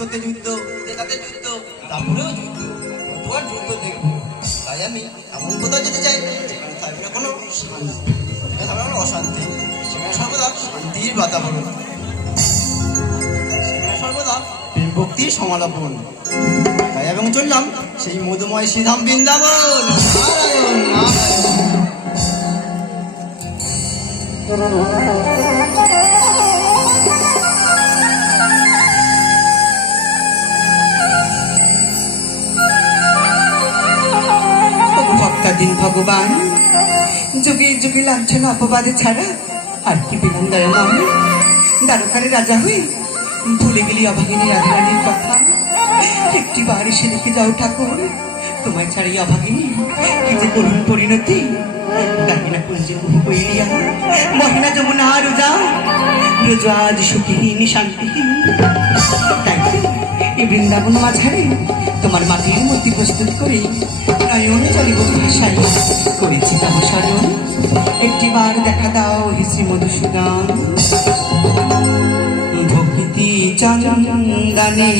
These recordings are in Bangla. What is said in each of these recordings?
যুদ্ধতে যুদ্ধ, যেটাতে যুদ্ধ, তারপরেও যুদ্ধ, কতবার যুদ্ধ দেখবো। তাই আমি এমন কোথাও যেতে চাই যেখানে থাকবে না কোনো শান্তি, যেখানে থাকবে না অশান্তি, সেখানে সর্বদা শান্তির বাতাবরণ, সেখানে সর্বদা প্রেম ভক্তির সমালাপন। তাই এবং চললাম সেই মধুময় শ্রীধাম বৃন্দাবন। নারায়ণ ভক্তাধীন ভগবান, যুগে যুগে লাঞ্ছনা অপবাদে ছাড়া আর কি পেলাম দয়াময়। দ্বারকারে রাজা হয়ে ভুলে গেলি অভাগিনী রাধারানীর কথা। একটি বার এসে দেখে যাও ঠাকুর, তোমায় ছাড়াই অভাগিনী কি যে করুণ পরিণতি। ডাকিনা কুঞ্জে বহু কইলিয়া মহিনা যমুনা রোজা, রোজা আজ সুখীহীন শান্তিহীন। তাই এই বৃন্দাবন মাঝারে তোমার মাটির মূর্তি প্রস্তুত করে নয়ন চলিব ভাষায় করেছি তব স্মরণ। একটি বার দেখা দাও হে শ্রী মধুসূদন। ভক্তি চন্দনে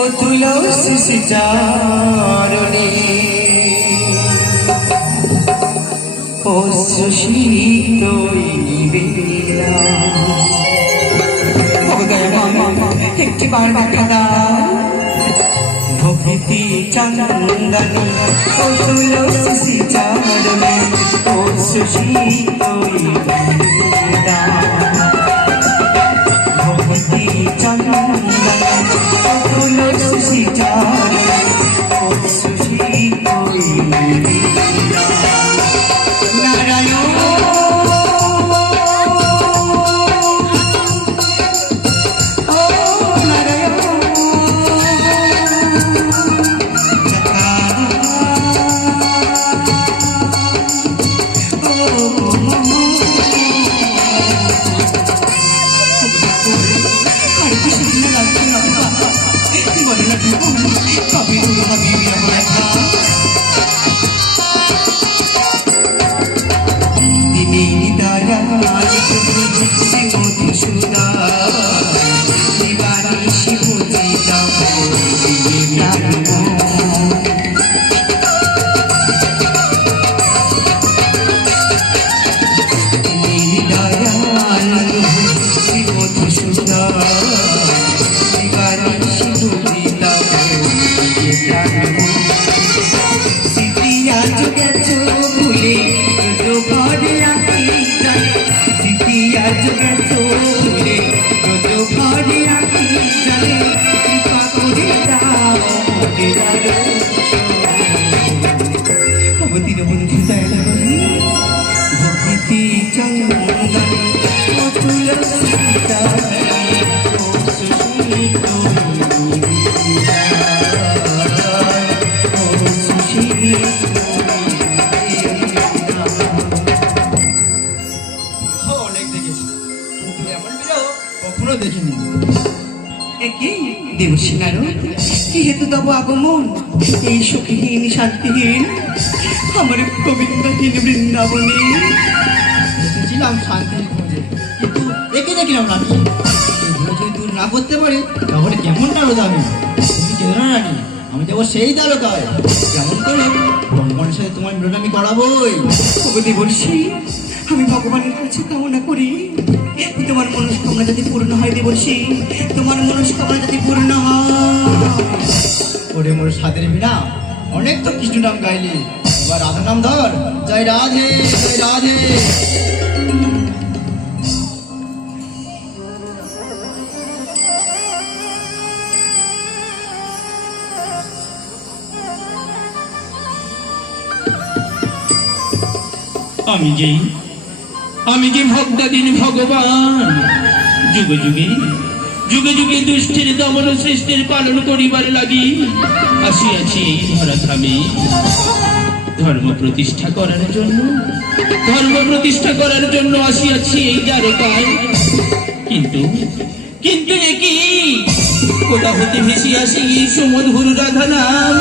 ও তুলসী চরণে ও শীত বেলা। একটি বার দেখা দাও ভক্তি চন্দনে ও তুলসী চরণে ও শীত বেলা। ভক্তি চন্দনে ও তুলসী চরণে ও শীত বেলা। নারায়ণ কি হেতু তব আগমন এই সুখহীন শান্তিহীন আমার গোবিন্দহীন বৃন্দাবনে? এসেছিলাম শান্তির খোঁজে, কিন্তু একে দেখলাম না। যদি দূর না করতে পারি তাহলে কেমনটা রোদ আমি? তুমি কেন না রানী, আমি যাবো সেই দ্বারকায়। যেমন করে ভগবানের সাথে তোমার মিলন আমি করাবোই। ভগবতী বলছি আমি ভগবানের কাছে কামনা করি তোমার মনস্কামনা যদি পূর্ণ হয় দেবর্ষি, তোমার মনস্কামনা যদি পূর্ণ হয়। ওরে মোর সাদের বিনা অনেক তো কৃষ্ণ নাম গাইলি, এবার রাধা নাম ধর। জয় রাধে জয় রাধে। আমি যে ভক্তাধীন ভগবান, যুগে যুগে যুগে যুগে দুষ্টের দমন সৃষ্টির পালন করিবার লাগি আসিয়াছি এই ধরাধামে ধর্ম প্রতিষ্ঠা করার জন্য আসিয়াছি এই দ্বারকায়। কিন্তু কিন্তু কি কোথা হতে ভেসে আসি সুমধুর রাধা নাম।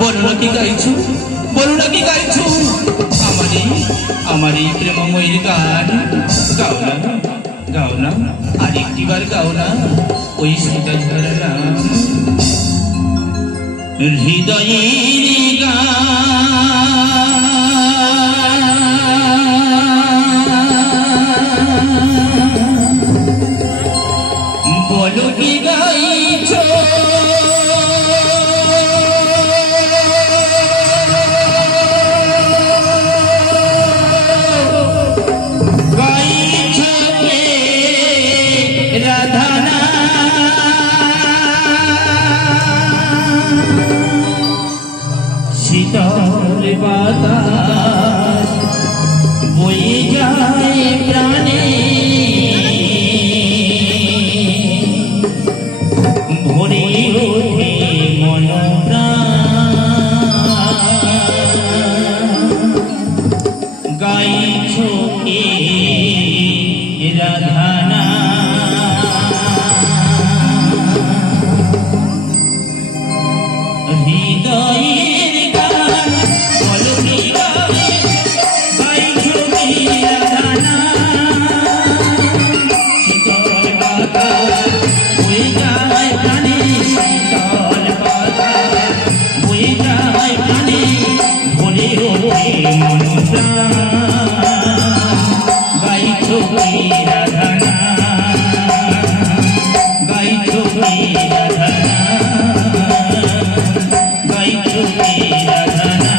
বলো না কি গাইছো, বলো না কি গাইছো। আমার ভগবানে আমার এই প্রেমময়ের গান গাও না, গাও না, আরেকটিবার গাও না ওই সীতা ঝরা নাম। হৃদয়ের গান বলো কি গাইছ গাইছ কে রাধানা শীতল বাতাস বয়ে যায় প্রাণে ভরে ওঠে মন প্রাণ গাইছ কে রাধানা হৃদয়ের গান বলো কি গাইছ কে রাধানা শীতল বাতাস বয়ে যায় প্রাণে শীতল বাতাস বয়ে যায় প্রাণে ভরে ওঠে মন প্রাণ গাইছ কে রাধানা গাইছ কে রাধানা গাইছ কে রাধানা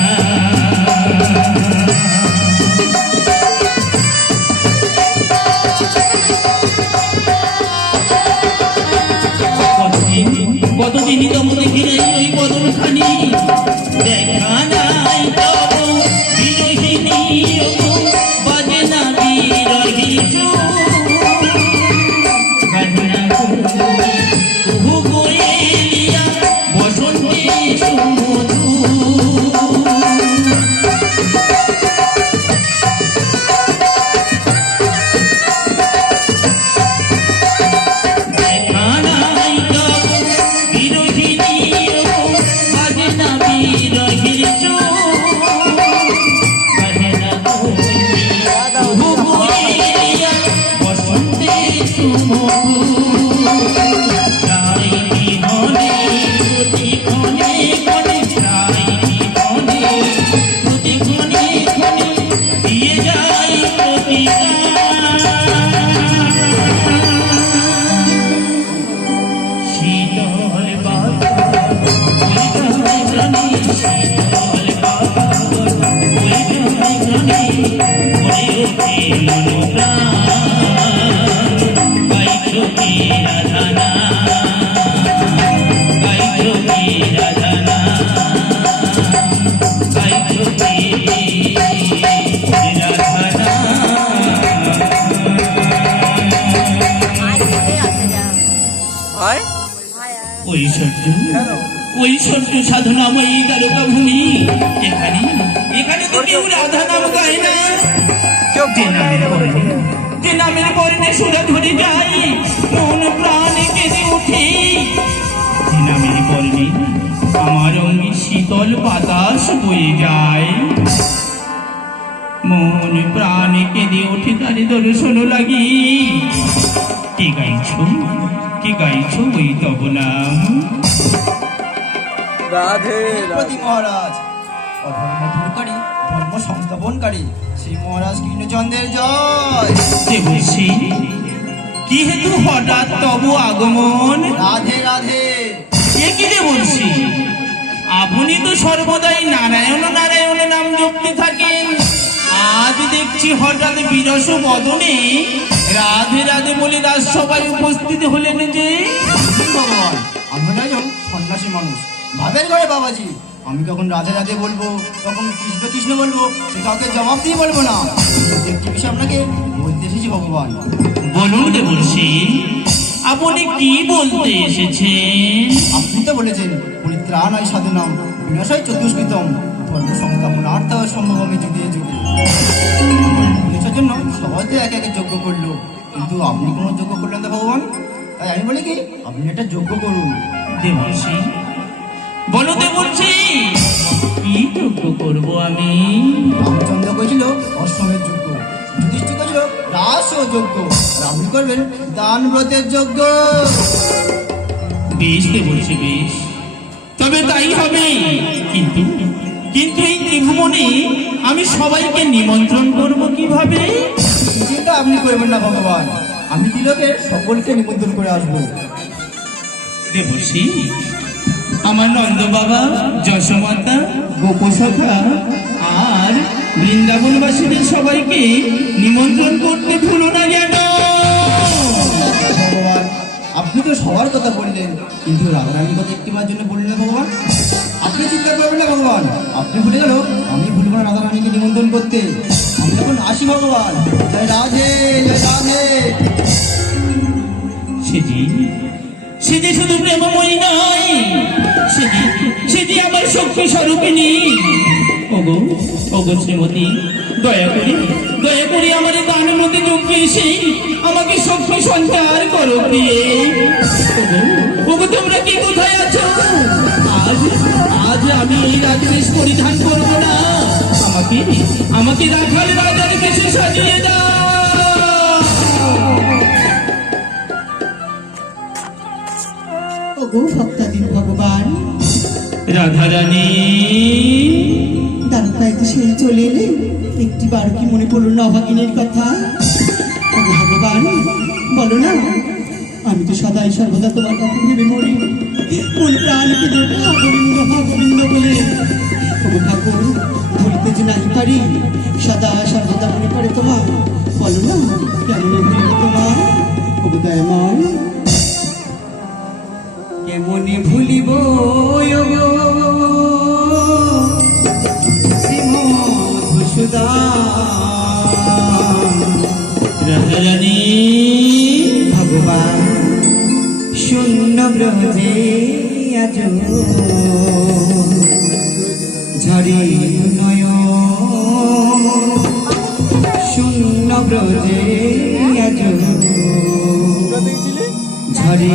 কতদিনই তব দেখি নাই ওই বদল খানি দেখা নাই তব বিরহিনী বাজে না বিরহী কুহু কোয়েলিয়া বসন্তে সুমধু দেখা নাই তব বিরহিনী বাজে না বিরহীর বাজে না কুহু কোয়েলিয়া বসন্তে সুমধু প্রায় বিহনে প্রতিক্ষণে ক্ষণে প্রায় বিহনে প্রতিক্ষণে ক্ষণে দিয়ে যায় প্রতিদান শীতল বাতাস বয়ে যায় প্রাণে শীতল বাতাস বয়ে যায় প্রাণে ভরে ওঠে মন প্রাণ গাইছ কে রাধানা গাইছ কে রাধানা গাইছ কে রাধানা ঐশ্বর্য সাধনাময়ী দ্বারকা ভূমি এখানে এখানে তো কেউ রাধা নাম গায় না যে নামের বর্ণে সুরা ধরে যায় মন প্রাণ কেঁদে ওঠে যে নামের বর্ণে আমার অঙ্গে শীতল বাতাস বয়ে যায় মন প্রাণ কেঁদে ওঠে তারে দর্শন লাগি কে গাইছ ওই তব নাম প্রতি মহারাজ অধর্ম দূরকারী ধর্ম সংস্থাপনকারী শ্রী মহারাজ কৃষ্ণচন্দ্রের জয়। দেবর্ষি কি হেতু হঠাৎ তব আগমন? রাধে রাধে। এ কি দেবর্ষি, আপনি তো সর্বদাই নারায়ণ নারায়ণ নাম জপতে থাকেন, আজ দেখছি হঠাৎ বিরস বদনে রাধে রাধে বলে রাজসভায় উপস্থিত হলেন যে? ভগবান, আমি নয়ন সন্ন্যাসী মানুষ, ভাবের ঘরে বাবাজি। আমি কখন রাধে রাধে বলবো, কখন কৃষ্ণ কৃষ্ণ বলবো, সে কাউকে জবাব দিয়ে বলবো না। একটি বিষয় আপনাকে বলতে এসেছি ভগবান। বলুন দেবর্ষি, আপনি কি বলতে এসেছেন? আপনি তো বলেছেন পরিত্রাণ হয় সাধনাম বিনাশয় চতুষ্কৃতম, ধর্ম সংস্থাপনার্থ সম্ভব আমি যুগে যুগে। বিনাশের জন্য সবাই তো এক একে যজ্ঞ করলো, কিন্তু আপনি কোনো যজ্ঞ করলেন না ভগবান। তাই আমি বলি কি, আপনি একটা যজ্ঞ করুন। দেবর্ষি, বলো দেবর্ষি, কি কি যোগ্য করব আমি? রামচন্দ্র করেছিল অশ্বমের যজ্ঞ, যুধিষ্ঠির করেছিল রাস যজ্ঞ, আর আপনি করবেন দান ব্রতের যজ্ঞ। বেশ বলছি, বেশ, তবে তাই হবে। কিন্তু কিন্তু এই ত্রিভুবনে আমি সবাইকে নিমন্ত্রণ করব কিভাবে? চিন্তা আপনি করবেন না ভগবান, আমি তিলকের সকলকে নিমন্ত্রণ করে আসবো। দেবশ্রী, আমার নন্দ বাবা, যশোমাতা, গোপসখা আর বৃন্দাবনবাসীদের সবাইকে নিমন্ত্রণ করতে ভুলো না যেন। ভগবান, আপনি তো সবার কথা বললেন, কিন্তু রাধারানীর কথা একটিবার জন্য বললেন না ভগবান। আপনি চিন্তা করবেন না ভগবান, আপনি ভুলে গেল আমি ভুলব না রাধারানীকে নিমন্ত্রণ করতে। আমি এখন আসি ভগবান। জয় রাধে, জয় রাধে। সে যে শুধু প্রেমময়ী নয়, সে যে আমার শক্তি স্বরূপিণী। ওগো ওগো শ্রীমতী, দয়া করে আমার এই গানের মধ্যে যোগ এসে আমাকে শক্তি সঞ্চার করো প্রিয়ে। ওগো তোমরা কি কোথায় আছো? আজ আমি এই রাজবেশ পরিধান করবো না, আমাকে রাখাল রাজার বেশে সাজিয়ে দাও। ওগো ভক্তাধীন ভগবান, রাধারানী, দ্বারকায় তো সেই চলে এলে, একটি বার কি মনে পড়ল না অভাগিনীর কথা? ওগো ভগবান, বলো না, আমি তো সদাই সর্বদা তোমার কথা ভেবে মরি, মন প্রাণকে গোবিন্দ গোবিন্দ বলে। ওগো ঠাকুর, ভুলতে যে নাই পারি, সদা সর্বদা মনে পড়ে তোমার। বলো না, কেমন ভুলিব তোমার? ওগো দয়াময়, কেমনে ভুলিব রাধারানী, ভগবান শূন্য ব্রজে আজ ঝরি নয়, শূন্য ব্রজে আজ ঝরি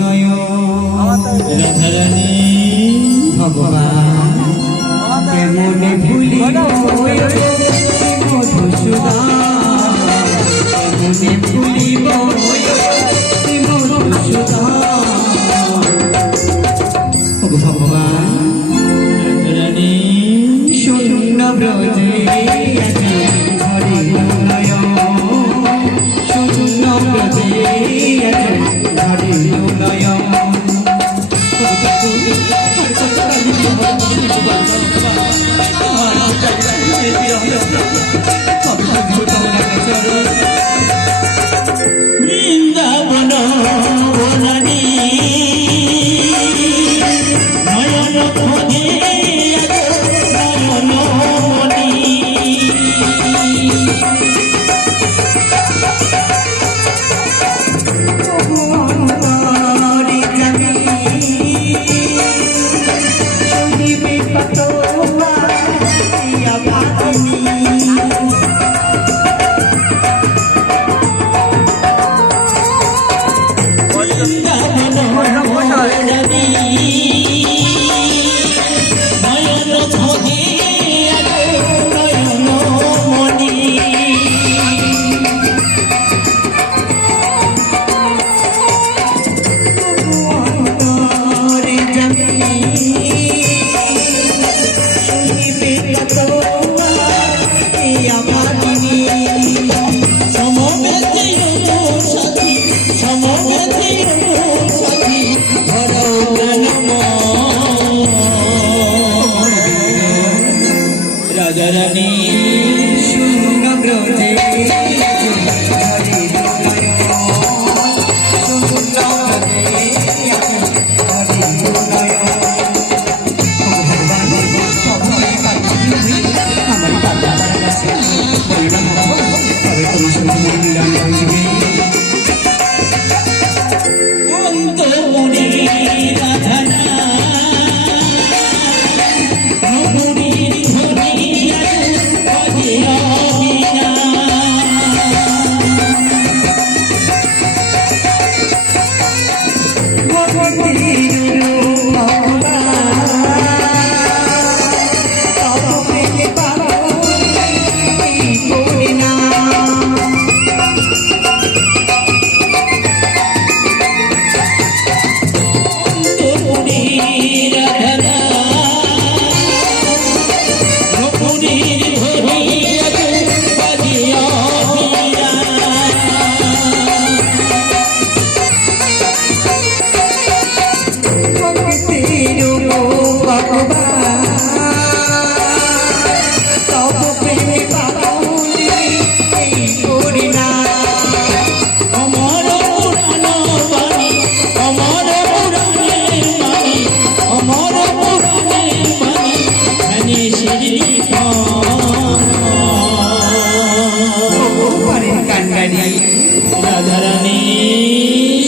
নয়। রাধারানী, ভগবান কেমনে ভুলি মধুসূদন, কেমনে ভুলিব মধুসূদন। ভগবান রাধারানী, শূন্য ব্রজে হরি নয়, শূন্য ব্রজে হরি নয়। বৃন্দাবন বনানী, নয়ন খোঁজে নয়ন মণি। রাধারানী, শূন্য ব্রজে অন্তমনে রাধানা, নগরীর ধরিয়া ভজে অবিনা। কাঙ্গারি রাধারানী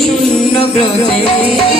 শূন্য ব্রজে